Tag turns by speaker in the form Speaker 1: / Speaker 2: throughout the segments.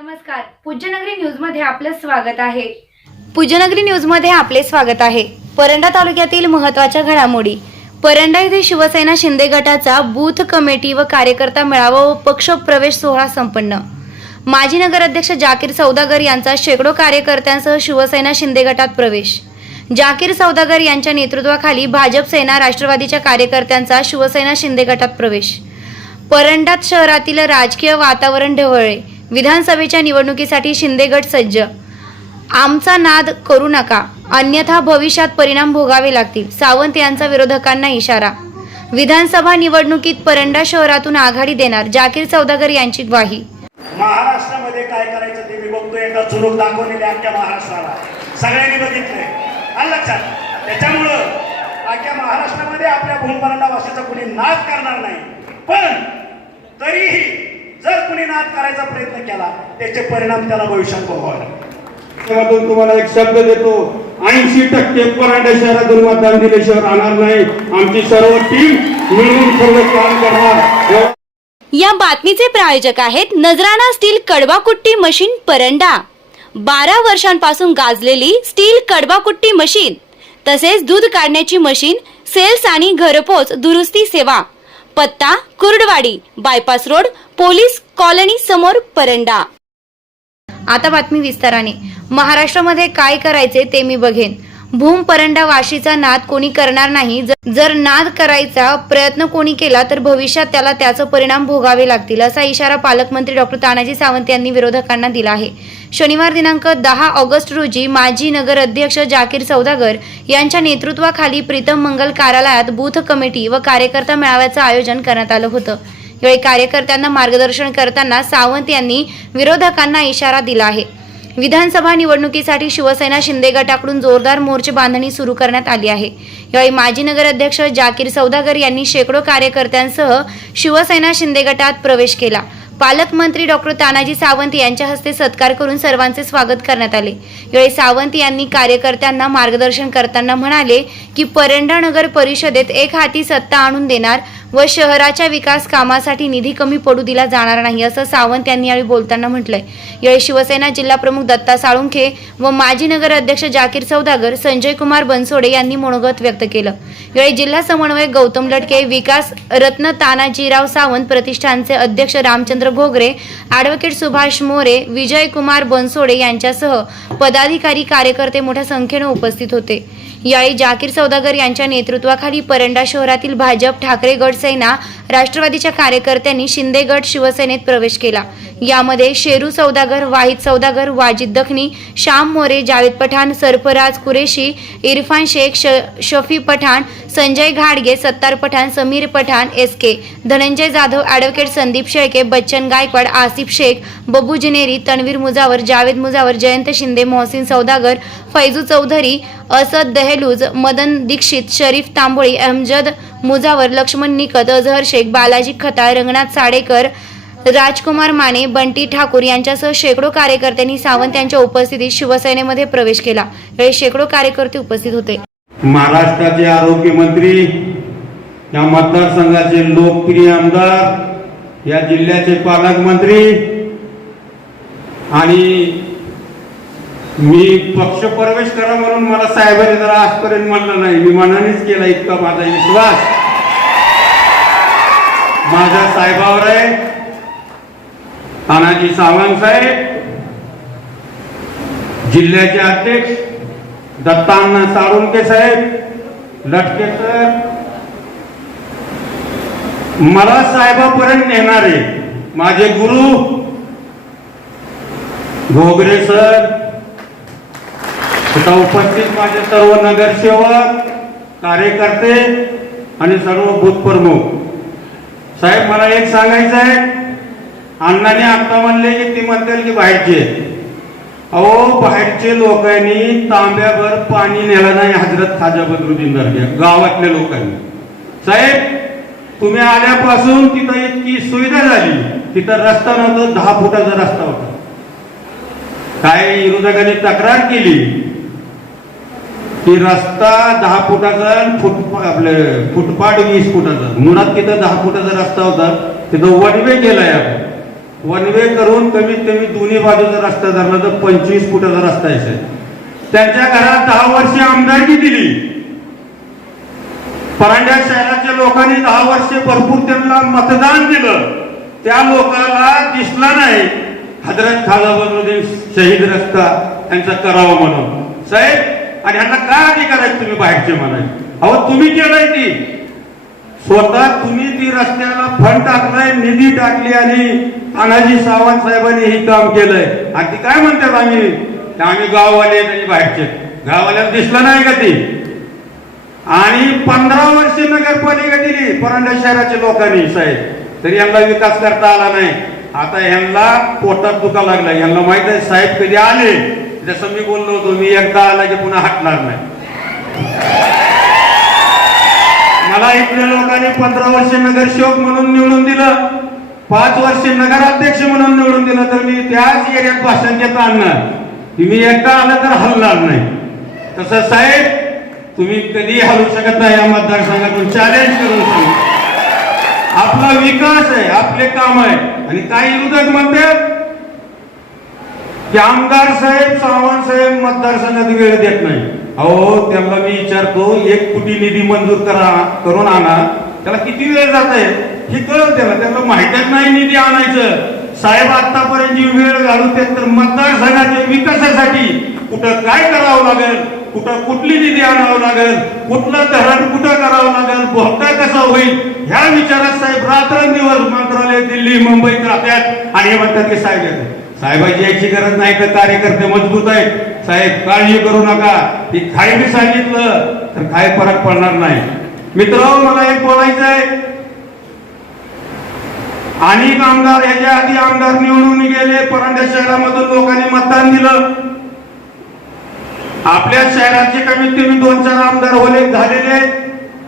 Speaker 1: नमस्कार. पूज्यनगरी न्यूजमध्ये आपलं स्वागत आहे. पूज्यनगरी न्यूजमध्ये आपले स्वागत आहे. परंडा तालुक्यातील महत्त्वाच्या घडामोडी. परंडा येथे शिवसेना शिंदे गटाचा बूथ कमिटी व कार्यकर्ता मेळावा व पक्ष प्रवेश सोहळा संपन्न. माजी नगराध्यक्ष जाकीर सौदागर यांचा शेकडो कार्यकर्त्यांसह शिवसेना शिंदे गटात प्रवेश. जाकीर सौदागर यांच्या नेतृत्वाखाली भाजप सेना राष्ट्रवादीच्या कार्यकर्त्यांचा शिवसेना शिंदे गटात प्रवेश. परंडात शहरातील राजकीय वातावरण ढवळले. विधानसभेच्या निवडणुकीसाठी शिंदे गट सज्ज. आमचा नाद करू नका अन्यथा भविष्यात परिणाम भोगावे लागतील सावंत यांचा विरोधकांना इशारा. विधानसभा निवडणुकीत परंडा शहरातून आघाडी देणार जाकीर सौदागर यांची ग्वाही.
Speaker 2: महाराष्ट्रामध्ये काय करायचं ते मी बघतो एका चुरूक दाखवलेले अख्ख्या महाराष्ट्राला. सगळ्यांनी बघितलंय. आलं लक्षात त्याच्यामुळं अख्ख्या महाराष्ट्रामध्ये आपल्या भूमपरंडा भाषेचा कुणी नाश करणार नाही. पण तरीही जर कुणी नाद करायचा प्रयत्न केला त्याचे परिणाम त्याला भविष्यात भोगावे
Speaker 3: तुम्हाला एक शब्द देतो ऐंशी टक्के परांडा शहरातून मतदान दिल्याशिवाय राहणार नाही. आमची सर्व टीम मिळून सर्व काम करणार.
Speaker 1: या बातमीचे प्रायोजक आहेत नजराणा स्टील कडवाकुट्टी मशीन परंडा. बारा वर्षांपासून गाजलेली स्टील कडवाकुट्टी मशीन तसेच दूध काढण्याची मशीन सेल्स आणि घरपोच दुरुस्ती सेवा. पत्ता Kurduwadi bypass road police colony समोर परंडा. आता बातमी विस्ताराने. महाराष्ट्रामध्ये काय करायचे ते मी बघेन. भूम परंडा वाशीचा नाद कोणी करणार नाही. जर नाद करायचा प्रयत्न कोणी केला तर भविष्यात त्याला त्याचा परिणाम भोगावे लागतील असा इशारा पालकमंत्री डॉक्टर तानाजी सावंत यांनी विरोधकांना दिला आहे. शनिवार दिनांक दहा ऑगस्ट रोजी माजी नगर अध्यक्ष जाकीर सौदागर यांच्या नेतृत्वाखाली प्रीतम मंगल कार्यालयात बूथ कमिटी व कार्यकर्ता मेळाव्याचं आयोजन करण्यात आलं होतं. यावेळी कार्यकर्त्यांना मार्गदर्शन करताना सावंत यांनी विरोधकांना इशारा दिला आहे. विधानसभा निवडणुकीसाठी शिवसेना शिंदे गटाकडून जोरदार मोर्चे बांधणी सुरू करण्यात आली आहे. यावेळी माजी नगराध्यक्ष जाकीर सौदागर यांनी शेकडो कार्यकर्त्यांसह शिवसेना शिंदे गटात प्रवेश केला. पालकमंत्री डॉक्टर तानाजी सावंत यांच्या हस्ते सत्कार करून सर्वांचे स्वागत करण्यात आले. यावेळी सावंत यांनी कार्यकर्त्यांना मार्गदर्शन करताना म्हणाले की परंडा नगर परिषदेत एक हाती सत्ता आणून देणार व शहराच्या विकास कामासाठी निधी कमी पडू दिला जाणार नाही असं सावंत यांनी यावेळी बोलताना म्हटलंय. यावेळी शिवसेना जिल्हा प्रमुख दत्ता साळुंखे व माजी नगर अध्यक्ष जाकीर सौदागर संजय कुमार बनसोडे यांनी मनोगत व्यक्त केलं. यावेळी जिल्हा समन्वयक गौतम लटके विकास रत्न तानाजीराव सावंत प्रतिष्ठानचे अध्यक्ष रामचंद्र घोगरे ॲडव्होकेट सुभाष मोरे विजय कुमार बनसोडे यांच्यासह पदाधिकारी कार्यकर्ते मोठ्या संख्येने उपस्थित होते. यावेळी जाकीर सौदागर यांच्या नेतृत्वाखाली परंडा शहरातील भाजप ठाकरे गट सेना राष्ट्रवादीच्या कार्यकर्त्यांनी शिंदे गट शिवसेनेत प्रवेश केला. यामध्ये शेरू सौदागर वाहिद सौदागर वाजिद दखनी श्याम मोरे जावेद पठाण सरफराज कुरेशी इरफान शेख श शफी पठाण संजय घाडगे Sattar Pathan Sameer Pathan S K Dhananjay Jadhav advocate Sandeep Shelke Bachchan Gaikwad Asif Shaikh Babu Jineri Tanveer Mujawar Javed Mujawar Jayant Shinde Mohsin सौदागर फैजू चौधरी असद दहेलूज मदन दीक्षित शरीफ तांबोळी अहमजद मुजावर लक्ष्मण निकत अझहर शेख बालाजी खताळ रंगनाथ साडेकर राजकुमार माने बंटी ठाकूर यांच्यासह शेकडो कार्यकर्त्यांनी सावंत यांच्या उपस्थितीत शिवसेनेमध्ये प्रवेश केला. यावेळी शेकडो कार्यकर्ते उपस्थित होते.
Speaker 3: महाराष्ट्राचे आरोग्य मंत्री या मतदारसंघाचे लोकप्रिय आमदार या जिल्ह्याचे पालकमंत्री आणि मी पक्ष प्रवेश करा म्हणून मला साहेबांनी जरा आजपर्यंत म्हणलं नाही. मी मनानेच केला इतका माझा विश्वास. माझ्या साहेबावर आहे. तानाजी सावंत साहेब जिल्ह्याचे अध्यक्ष दत्तांना साळुंके साहेब लटके सर मला साहेबापर्यंत नेणारे माझे गुरु घोगरे सर आता उपस्थित माझे सर्व नगरसेवक कार्यकर्ते आणि सर्व बूथ प्रमुख. साहेब मला एक सांगायचं आहे अण्णाने आता म्हणले की ती म्हणतील की बाहेरचे. अहो बाहेरचे लोकांनी तांब्याभर पाणी नेलं नाही हजरत खाजा बदरुद्दीन दर्ग्या गावातल्या लोकांनी. साहेब तुम्ही आल्यापासून तिथं इतकी सुविधा झाली. तिथं रस्ता नव्हता दहा फुटाचा रस्ता होता. काय विरोधकांनी तक्रार केली. की रस्ता दहा फुटाचा फुटपा फुट आपले फुटपाट वीस फुटाचा. मुळात तिथं दहा फुटाचा रस्ता होता. तिथं वनवे केलाय आपण. वन वे करून कमीत कमी दोन्ही बाजूचा रस्ता धरला तर पंचवीस फुटाचा रस्ता आहे साहेब त्यांच्या घरात दहा वर्षे आमदारकी दिली. परांड्या शहराच्या लोकांनी दहा वर्षे भरपूर त्यांना मतदान दिलं. त्या लोकांना दिसला नाही. हजरत खालाबद्दीन शहीद रस्ता त्यांचा करावा म्हणून. साहेब आणि ह्यांना काय अधिकार आहेत तुम्ही बाहेरचे म्हणाय अहो तुम्ही केलंय ती. स्वतः तुम्ही ती रस्त्याला फंड टाकलाय निधी टाकली आणि तानाजी सावंत साहेबांनी हे काम केलंय. आणि ती काय म्हणतात आम्ही? आम्ही गाववाले आहेत आणि बाहेरचे. गाववाल्याला दिसलं नाही का ती? आणि पंधरा वर्ष नगरपालिका दिली परंडा शहराच्या लोकांनी साहेब. तरी यांना विकास करता आला नाही. आता यांना पोटात दुखा लागला. यांना माहीत आहे साहेब कधी आले? जसं मी बोललो होतो मी एकदा आला की पुन्हा हटणार नाही. मला इथल्या लोकांनी पंधरा वर्षे नगरसेवक म्हणून निवडून दिलं. पाच वर्ष नगराध्यक्ष म्हणून निवडून दिलं तर मी त्याच एरियात भाषण देता आणणार. तुम्ही मी एकदा आलं तर हलणार नाही. तसं साहेब तुम्ही कधी हलू शकत नाही या मतदारसंघातून. चॅलेंज करून सांगू. आपला विकास आहे आपले काम आहे. आणि काही विरोधक म्हणतात की आमदार साहेब सावंत साहेब मतदारसंघात वेळ देत नाही. अहो त्यांना मी विचारतो एक कोटी निधी मंजूर करा करून आणा. त्याला किती वेळ जात आहे हे कळत त्याला त्यांना माहितीच नाही निधी आणायचं. साहेब आतापर्यंत जी वेळ घालून ते तर मतदारसंघाच्या विकासासाठी कुठं काय करावं लागेल? कुठं कुठली निधी आणावं लागेल? कुठलं धरण कुठं करावं लागेल? भोगता कसा होईल? ह्या विचारात साहेब रात्रंदिवस मंत्रालय दिल्ली मुंबईत राहतात आणि हे म्हणतात की साहेब येतात. साहेबांची यायची गरज नाही तर कार्यकर्ते मजबूत आहेत. साहेब काळजी करू नका. ती काय मी सांगितलं तर काय फरक पडणार नाही. मित्र मला एक बोलायचं आहे. अनेक आमदार याच्या आधी आमदार निवडून गेले परांड्या शहरामधून लोकांनी मतदान दिलं. आपल्या शहराचे कमीत कमी दोन चार आमदार होले झालेले आहेत.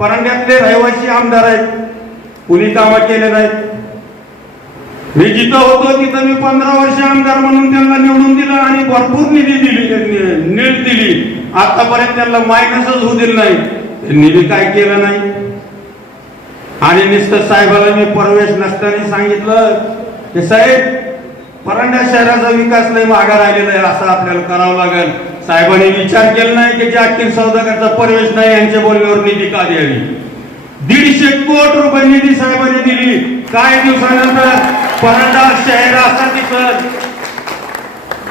Speaker 3: परंड्यातले रहिवासी आमदार आहेत. कुणी कामं केले नाहीत. मी जिथं होतो तिथं मी पंधरा वर्ष आमदार म्हणून त्यांना निवडून दिलं आणि भरपूर निधी दिली त्यांनी नीट दिली. आतापर्यंत त्यांना मायनसच होऊ दिलं नाही. त्यांनी बी काय केलं नाही. आणि नुसतं साहेबाला मी प्रवेश नसताना सांगितलं की साहेब परांड्या शहराचा विकास नाही मागा राहिलेला आहे असं आपल्याला करावं लागेल. साहेबांनी विचार केला नाही की जागतिक सौदागरचा प्रवेश नाही यांच्या बोलण्यावर निधी का द्यावी? दीडशे कोटी रुपये निधी साहेबांनी दिली. काही दिवसानंतर परंडा शहर असा दिसत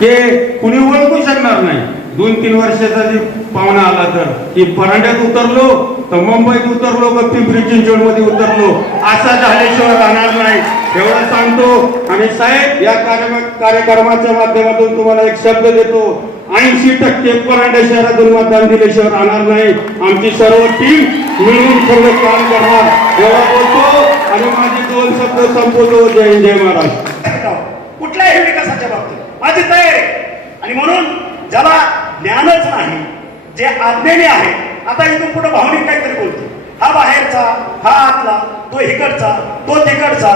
Speaker 3: ते कुणी ओळखू शकणार नाही. दोन तीन वर्षाचा जे पाहुणा आला तर. की परांड्यात उतरलो तर मुंबईत उतरलो का पिंपरी चिंचवडमध्ये उतरलो असा झाल्याशिवाय राहणार नाही. एवढं सांगतो. आणि साहेब या कार्यक्रमाच्या माध्यमातून तुम्हाला एक शब्द देतो. ऐंशी टक्के परांड्या शहरातून मतदान दिल्याशिवाय राहणार नाही. आमची सर्व टीम मिळून सर्व काम करणार. एवढा बोलतो. आणि माझे दोन शब्द संपवतो जय जय महाराज
Speaker 2: कुठल्याही विकासाच्या बाबतीत. माझी तयारी. आणि म्हणून ज्याला ज्ञानच नाही जे आज्ञेने आहे आता इथून पुढे भावनिक काहीतरी बोलतो. हा बाहेरचा हा आतला तो इकडचा तो तिकडचा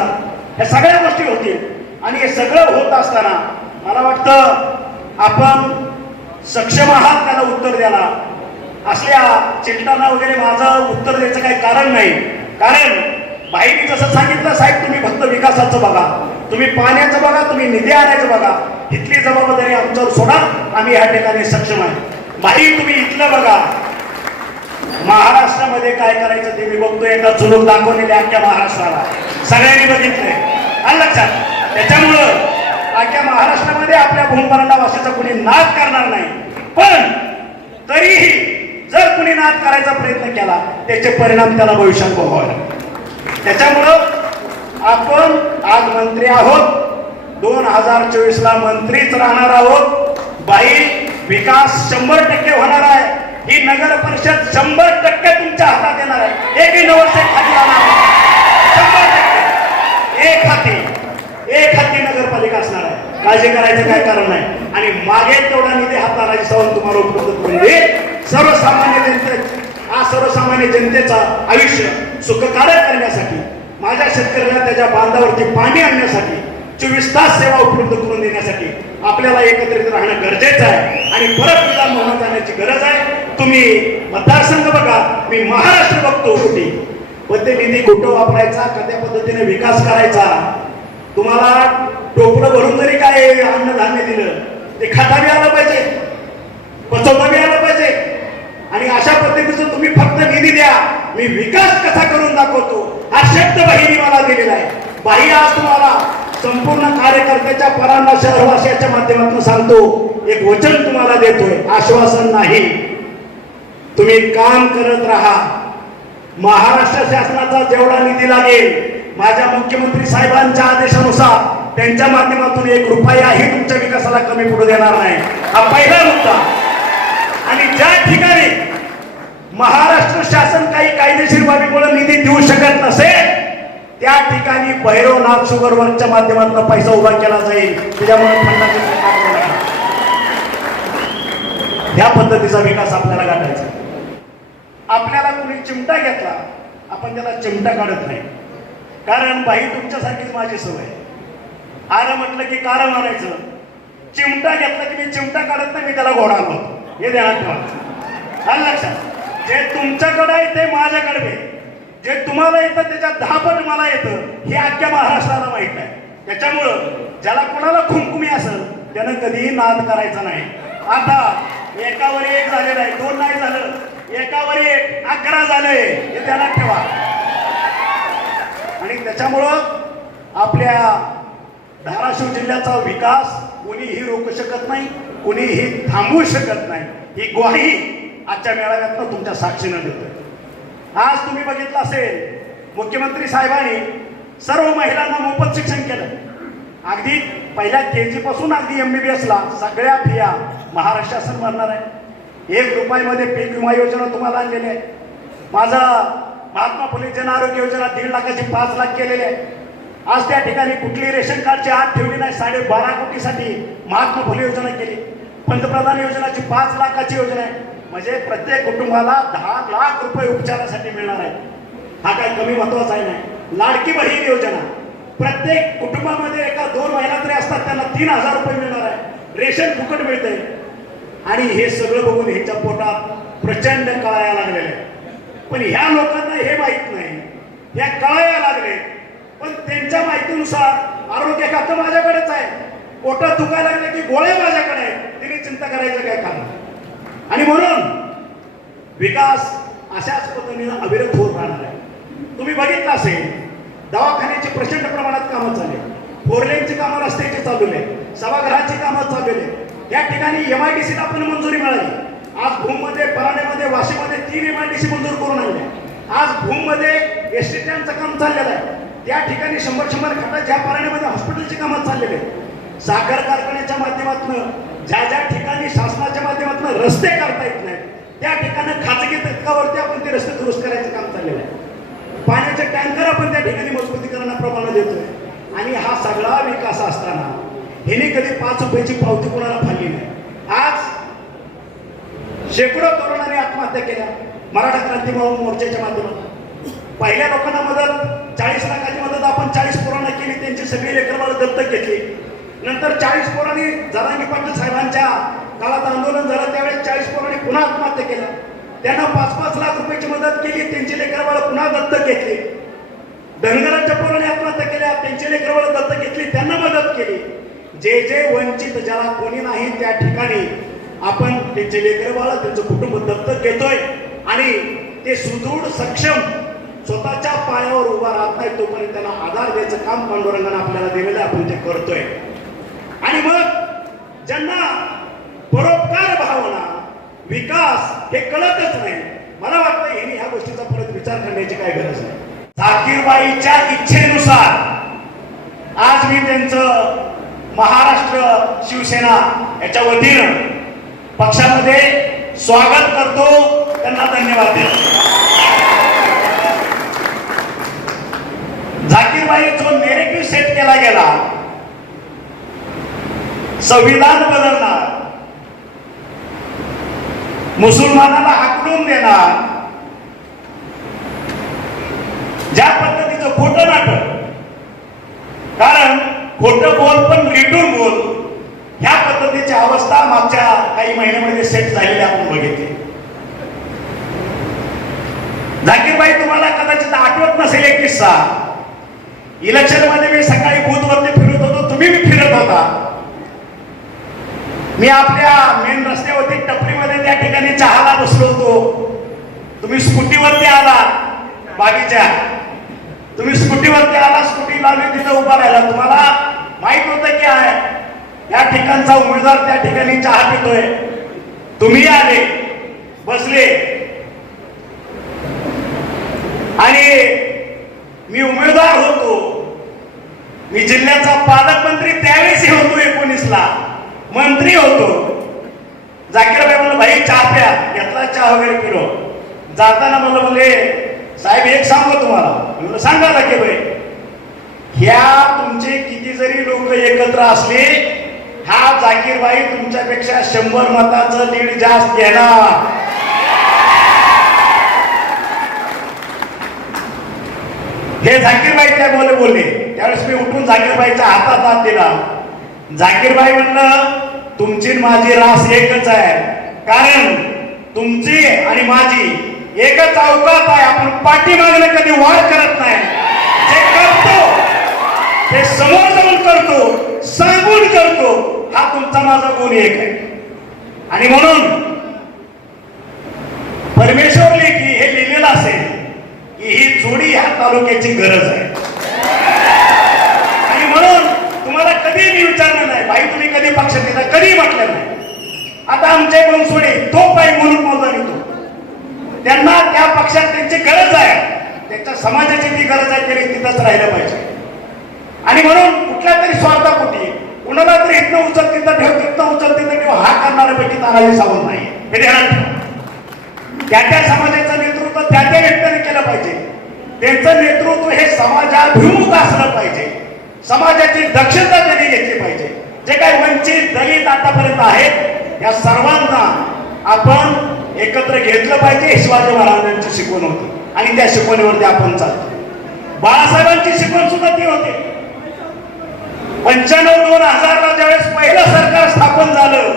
Speaker 2: ह्या सगळ्या गोष्टी होतील. आणि हे सगळं होत असताना मला वाटतं आपण सक्षम आहात त्याला उत्तर द्यायला. असल्या चिंतांना वगैरे माझं उत्तर द्यायचं काही कारण नाही. कारण बाईने जसं सांगितलं साहेब तुम्ही फक्त विकासाचं बघा. तुम्ही पाण्याचं बघा तुम्ही निधी आणायचं बघा. इथली जबाबदारी आमच्यावर सोडा. आम्ही या ठिकाणी सक्षम आहे. बाई तुम्ही इथलं बघा. महाराष्ट्रामध्ये काय करायचं ते मी बघतोय. एकदा चुलूक दाखवलेले अख्ख्या महाराष्ट्राला. सगळ्यांनी बघितलंय. आणि लक्षात? त्याच्यामुळं अख्ख्या महाराष्ट्रामध्ये आपल्या भूमपरांडा भाषेचा कुणी नाद करणार नाही. पण तरीही जर कुणी नाद करायचा प्रयत्न केला त्याचे परिणाम त्याला भविष्यात भोगावे लागतात त्याच्यामुळं आपण आज मंत्री आहोत. दोन हजार चोवीस ला मंत्रीच राहणार आहोत. बाई विकास शंभर टक्के होणार आहे. ही नगर परिषद शंभर टक्के तुमच्या हातात येणार आहे. एकही नवरसेक खाली राहणार शंभर टक्के. एक हाती. एक हाती नगरपालिका असणार आहे. काळजी करायचं काय कारण नाही. आणि मागे तेवढा निधी हाताला सावंत तुम्हाला उपलब्ध करून देईल. सर्वसामान्य जनते हा सर्वसामान्य जनतेचा आयुष्य सुखकारक करण्यासाठी माझ्या शेतकऱ्यांना त्याच्या बांधावरती पाणी आणण्यासाठी चोवीस तास सेवा उपलब्ध करून देण्यासाठी आपल्याला एकत्रित राहणं गरजेचं आहे. आणि परत विधान जाण्याची गरज आहे. तुम्ही मतदारसंघ बघा. मी महाराष्ट्र बघतो कुठे. पण ते निधी कुठं वापरायचा कशा पद्धतीने विकास करायचा? तुम्हाला टोपलं भरून जरी काय अन्नधान्य दिलं ते खाता बी आलं पाहिजे. पचवता बी आलं पाहिजे. आणि अशा पद्धतीचं तुम्ही फक्त निधी द्या. मी विकास कसा करून दाखवतो. हा शब्द बहिणी मला दिलेला आहे. बाई आज तुम्हाला संपूर्ण कार्यकर्त्याच्या परांना शहरवासियाच्या माध्यमातून सांगतो. एक वचन तुम्हाला देतोय. आश्वासन नाही. तुम्ही काम करत राहा. महाराष्ट्र शासनाचा जेवढा निधी लागेल माझ्या मुख्यमंत्री साहेबांच्या आदेशानुसार त्यांच्या माध्यमातून एक रुपयाही तुमच्या विकासाला कमी पडू देणार नाही. हा पहिला मुद्दा. ज्या ठिकाणी महाराष्ट्र शासन काही कायदेशीर बाबीमुळे निधी देऊ शकत नसेल त्या ठिकाणी भैरवनाथ शुगर वर्कच्या माध्यमातून पैसा उभा केला जाईल. त्याच्यामुळे ह्या पद्धतीचा विकास आपल्याला गाठायचा आपल्याला कुणी चिमटा घेतला आपण त्याला चिमटा काढत नाही. कारण बाई तुमच्यासारखीच माझी सवय आरं म्हटलं की कार म्हणायचं चिमटा घेतला की मी चिमटा काढत नाही मी त्याला घोडा आणतो. हे ध्यानात ठेवा आलं लक्षात. जे तुमच्याकडे आहे ते माझ्याकडे जे तुम्हाला येतं त्याच्यात दहा पट मला येतं हे अख्ख्या महाराष्ट्राला माहीत आहे. त्याच्यामुळं ज्याला कोणाला खुमखुमी असेल त्यानं कधीही नाद करायचा नाही. आता एकावर एक झालेलं आहे दोन नाही झालं. एकावर एक अकरा झालंय. हे त्याला ठेवा. आणि त्याच्यामुळं आपल्या धाराशिव जिल्ह्याचा विकास कोणीही रोखू शकत नाही. कुणीही थांबवू शकत नाही. ही ग्वाही आजच्या मेळाव्यातनं तुमच्या साक्षीनं देतो आज तुम्ही बघितलं असेल मुख्यमंत्री साहेबांनी सर्व महिलांना मोफत शिक्षण केलं. अगदी पहिल्या के जीपासून अगदी एम बी बी एसला सगळ्या फिया महाराष्ट्र शासन भरणार आहे. एक रुपयामध्ये पीक विमा योजना तुम्हाला आणलेली आहे. माझा महात्मा फुले जन आरोग्य योजना दीड लाखाची पाच लाख केलेली आहे. आज त्या ठिकाणी कुठली रेशन कार्डची आत ठेवली नाही साडेबारा कोटीसाठी महात्मा फुले योजना केली. पंतप्रधान योजनाची पाच लाखाची योजना आहे. म्हणजे प्रत्येक कुटुंबाला दहा लाख रुपये उपचारासाठी मिळणार आहे. हा काय कमी महत्त्वाचा आहे नाही. लाडकी बहीण योजना. प्रत्येक कुटुंबामध्ये एका दोन महिला तरी असतात त्यांना तीन हजार रुपये मिळणार आहे. रेशन फुकट मिळते आणि हे सगळं बघून ह्याच्या पोटात प्रचंड कळायला लागलेलं आहे पण ह्या लोकांना हे माहीत नाही. ह्या कळायला लागले पण त्यांच्या माहितीनुसार आरोग्य खातं माझ्याकडेच आहे. पोटात दुखायला लागले की गोळे माझ्याकडे आहेत. तिने चिंता करायचं काय कारण? आणि म्हणून विकास अशाच पद्धतीनं अविरत होत राहणार आहे. तुम्ही बघितलं असेल दवाखान्याची प्रचंड प्रमाणात कामं चालले फोरलेनची कामं रस्त्याची आहे सभागृहाची कामं चालू आहे या ठिकाणी एम आय डी सीला पण मंजुरी मिळाली. आज भूममध्ये पराण्यामध्ये वाशीमध्ये तीन एम आय डी सी मंजूर करून आणले आज भूममध्ये एस टी स्टँडचं काम चाललेलं आहे. त्या ठिकाणी शंभर शंभर खाटाच्या ज्या पारायणामध्ये हॉस्पिटलचे कामात आहेत. साखर कारखान्याच्या माध्यमातून ज्या ज्या ठिकाणी शासनाच्या माध्यमातून रस्ते करता येत नाहीत त्या ठिकाणी खाजगी तत्कावरती आपण ते रस्ते दुरुस्त करायचं काम चाललेलं आहे. पाण्याचे टँकर आपण त्या ठिकाणी मजबूतीकरणाप्रमाणे देतोय. आणि हा सगळा विकास असताना हिने कधी पाच रुपयाची पावती कोणाला फाडली नाही. आज शेकडो तरुणांनी आत्महत्या केल्या मराठा क्रांती मोर्चाच्या माध्यमातून. पहिल्या लोकांना मदत चाळीस लाखाची मदत आपण चाळीस पोरांना केली त्यांची सगळी लेकरबाळ दत्तक घेतली. नंतर चाळीस पोरांनी जरांगी पाटील साहेबांच्या काळात आंदोलन झालं त्यावेळेस चाळीस पोरांनी पुन्हा आत्महत्या केल्या. त्यांना पाच पाच लाख रुपयाची मदत केली त्यांची लेकरबाळ पुन्हा दत्तक घेतली. धनगरांच्या पोरांनी आत्महत्या केल्या त्यांची लेकरबाळ दत्तक घेतली त्यांना मदत केली. जे जे वंचित ज्याला कोणी नाही त्या ठिकाणी आपण त्यांचे लेकरबाळ त्यांचं कुटुंब दत्तक घेतोय. आणि ते सुदृढ सक्षम स्वतःच्या पायावर उभा राहत नाही तोपर्यंत त्याला आधार द्यायचं काम पांडुरंगाने आपल्याला दिलेलं आहे आपण ते करतोय. आणि मग ज्यांना परोपकार भावना विकास हे कळतच नाही मला वाटतं यांनी ह्या गोष्टीचा परत विचार करण्याची काय गरज नाही. झाकीरबाईच्या इच्छेनुसार आज मी त्यांचं महाराष्ट्र शिवसेना याच्या वतीनं पक्षामध्ये स्वागत करतो त्यांना धन्यवाद देतो झाकीरबाई जो नेरेटिव्ह सेट केला गेला संविधान बदलणार. मुसलमानाला हाकलून देणार. ज्या पद्धतीचं खोट नाटक कारण खोट बोल पण रिटून बोल ह्या पद्धतीची अवस्था मागच्या काही महिन्यामध्ये सेट झालेली आपण बघितली. झाकीरबाई तुम्हाला कदाचित आठवत नसेल एक किस्सा. इलेक्शनमध्ये मी सकाळी बूथवरती फिरत होतो तुम्ही मी फिरत होता. मी आपल्या मेन रस्त्यावरती टपरीमध्ये त्या ठिकाणी चहाला बसलो होतो. तुम्ही स्कूटीवरती आला बागीच्या. तुम्ही स्कूटीवरती आला स्कूटी लावली तिथं उभा राहिला. तुम्हाला माहीत होतं की आहे. या ठिकाणचा उमेदवार त्या ठिकाणी चहा पितोय. तुम्ही आले बसले. आणि मी उमेदवार होतो. मी जिल्ह्याचा पालकमंत्री त्यावेळेस होतो एकोणीसला. मंत्री होतो. जाकीरबाई म्हणलं भाई चहा प्या. घेतला चहा वगैरे पिलो. जाताना म्हणलं म्हणले साहेब एक सांगतो तुम्हाला. म्हणलं सांगा की भाई. ह्या तुमचे किती जरी लोक एकत्र असले हा जाकीरबाई तुमच्यापेक्षा शंभर मताचं लीड जास्त घेणार. हे झाकीरबाई त्या बोले बोलले. त्यावेळेस मी उठून झाकीरबाईच्या हातात हात दिला. झाकीरबाई म्हणलं तुमची माझी रास एकच आहे. कारण तुमची आणि माझी एकच अवकात आहे. आपण पाठीमागणं कधी वाढ करत नाही. जे करतो ते समोर जाऊन करतो सांगून करतो. हा तुमचा माझा गुण एक आहे. आणि म्हणून परमेश्वर लेखी हे लिहिलेलं असेल की ही जोडी ह्या तालुक्याची गरज आहे. आणि म्हणून तुम्हाला कधी मी विचारलं नाही बाई तुम्ही कधी पक्ष येता कधी म्हटलं नाही. आता आमच्या इकडून सोडे तो पाय म्हणून मोजा येतो. त्यांना त्या पक्षात त्यांची गरज आहे. त्यांच्या समाजाची ती गरज आहे तरी तिथंच राहिलं पाहिजे. आणि म्हणून कुठल्या तरी स्वार्थापोटी कुणाला तरी इथनं उचल तिथं ठेव तिथनं उचल तिथं ठेव हा करणाऱ्यापैकी हे सांगून नाही हे ध्यानात त्या त्या समाजाचं नेतृत्व त्या त्या व्यक्तीने केलं पाहिजे. त्यांचं नेतृत्व हे समाजाभिमुख असलं पाहिजे. समाजाची दक्षता त्यांनी घेतली पाहिजे. जे काही वंचित दलित आतापर्यंत आहेत या सर्वांना आपण एकत्र घेतलं पाहिजे शिवाजी महाराजांची शिकवण होती. आणि त्या शिकवणीवरती आपण चालतो. बाळासाहेबांची शिकवण सुद्धा ती होती. पंच्याण्णव दोन हजारला ज्यावेळेस पहिलं सरकार स्थापन झालं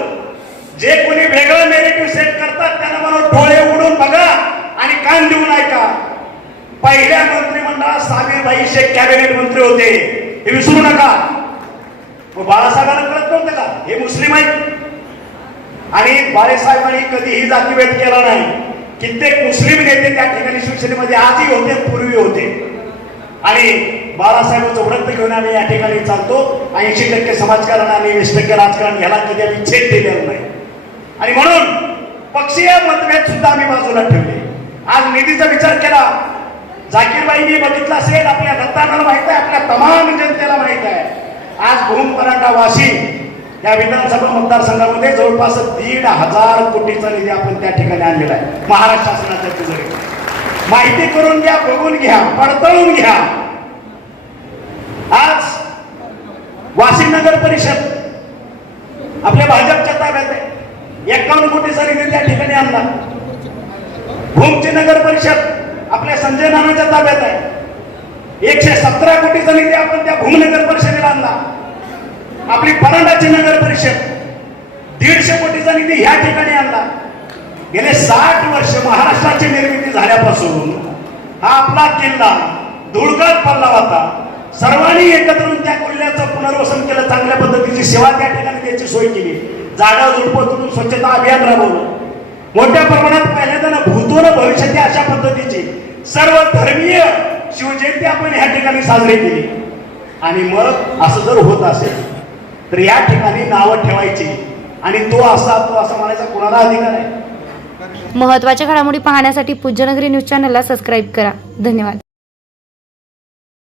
Speaker 2: जे कोणी वेगळं नेरेटिव्ह सेट करतात त्यांना म्हणून डोळे उडून बघा आणि कान देऊन ऐका. मंत्रिमंडळात सामीरबाई शेख कॅबिनेट मंत्री होते. हे विसरू नका. मग बाळासाहेबांना कळत नव्हतं का? हे मुस्लिम आहेत. आणि बाळासाहेबांनी कधीही जातीभेद केला नाही. कित्येक मुस्लिम नेते त्या ठिकाणी शिवसेनेमध्ये आजही होते पूर्वी होते. आणि बाळासाहेबांचं व्रत घेऊन आम्ही या ठिकाणी चालतो. ऐंशी टक्के समाजकारण आणि वीस टक्के राजकारण ह्याला कधी आम्ही छेद दिलेला नाही. आणि म्हणून पक्षीय मतभेद सुद्धा आम्ही बाजूला ठेवले. आज निधीचा विचार केला. जाकीरबाईंनी बघितला असेल आपल्या दत्तानाला माहीत आहे आपल्या तमाम जनतेला माहीत आहे. आज भूम मराठा वाशी या विधानसभा मतदारसंघामध्ये जवळपास दीड हजार कोटीचा निधी आपण त्या ठिकाणी आणलेला आहे. महाराष्ट्र शासनाच्या तिजोरीत. माहिती करून घ्या बघून घ्या पडताळून घ्या. आज वाशिम नगर परिषद आपल्या भाजपच्या ताब्यात आहे. एकावन्न कोटीचा निधी त्या ठिकाणी आणला. भूमची नगर परिषद आपल्या संजय नानाच्या ताब्यात आहे. एकशे सतरा कोटीचा निधी आपण त्या भूमनगर परिषदेला आणला. आपली परांडाची नगर परिषद दीडशे कोटीचा निधी ह्या ठिकाणी आणला. गेले साठ वर्ष महाराष्ट्राची निर्मिती झाल्यापासून हा आपला किल्ला धुळगात पडला होता. सर्वांनी एकत्र त्या किल्ल्याचं पुनर्वसन केलं चांगल्या पद्धतीची सेवा त्या ठिकाणी त्याची सोय केली. जागा झुडपं तुटून स्वच्छता अभियान राबवलं. मोठ्या प्रमाणात पहिल्यांदा भूतोन भविष्यात अशा पद्धतीची. सर्व धर्मीय शिवजयंती आपण या ठिकाणी साजरी केली. आणि मग असं जर होत असेल तर या ठिकाणी नावं ठेवायची. आणि तो असा तो असं म्हणायचा कोणाला अधिकार आहे?
Speaker 1: महत्त्वाच्या घडामोडी पाहण्यासाठी पूज्यनगरी न्यूज चॅनलला सबस्क्राईब करा. धन्यवाद.